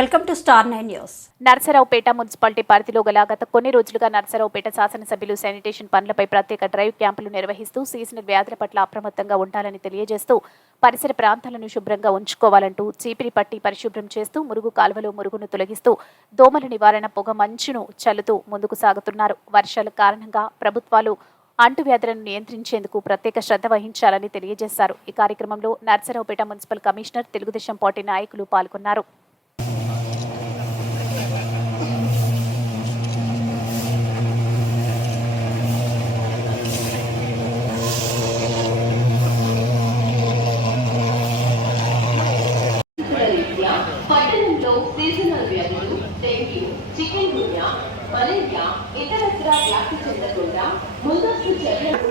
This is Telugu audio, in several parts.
Welcome to star 9 news. Narasaraopet municipality పరిధిలో గల గత కొన్ని రోజులుగా నర్సరావుపేట శాసనసభ్యులు శానిటేషన్ పనులపై ప్రత్యేక డ్రైవ్ క్యాంపులు నిర్వహిస్తూ సీజనల్ వ్యాధుల పట్ల అప్రమత్తంగా ఉండాలని తెలియజేస్తూ పరిసర ప్రాంతాలను శుభ్రంగా ఉంచుకోవాలంటూ చీపిరి పట్టి పరిశుభ్రం చేస్తూ మురుగు కాలువలో మురుగును తొలగిస్తూ దోమల నివారణ పొగ మంచును చల్లుతూ ముందుకు సాగుతున్నారు. వర్షాల కారణంగా ప్రభుత్వాలు అంటువ్యాధులను నియంత్రించేందుకు ప్రత్యేక శ్రద్ధ వహించాలని తెలియజేశారు. ఈ కార్యక్రమంలో Narasaraopet municipal commissioner, Telugu Desam party నాయకులు పాల్గొన్నారు. పట్టణంలో సీజనల్ వ్యాధులు డెంగ్యూ, చికెన్ గున్యా, మలేరియా ఇతరత్ర వ్యాప్తి చెందకుండా ముందస్తు చర్యలు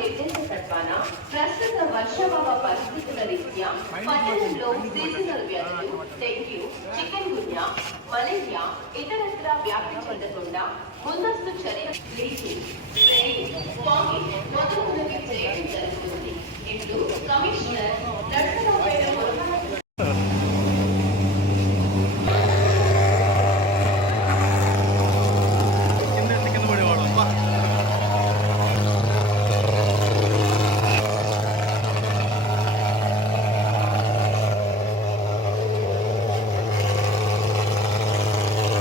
నిర్దేశకత్వాన ప్రస్తుత వర్షాభావ పరిస్థితుల రీత్యా పట్టణంలో సీజనల్ వ్యాధులు డెంగ్యూ, చికెన్ గున్యా, మలేరియా ఇతరత్ర వ్యాప్తి చెందకుండా ముందస్తు చర్యలు బ్లీచింగ్, స్ప్రేయింగ్, ఫాగింగ్ మొదలగునవి చేయడం జరుగుతుంది. ఇట్లు కమిషనర్ నర్సరావుపేట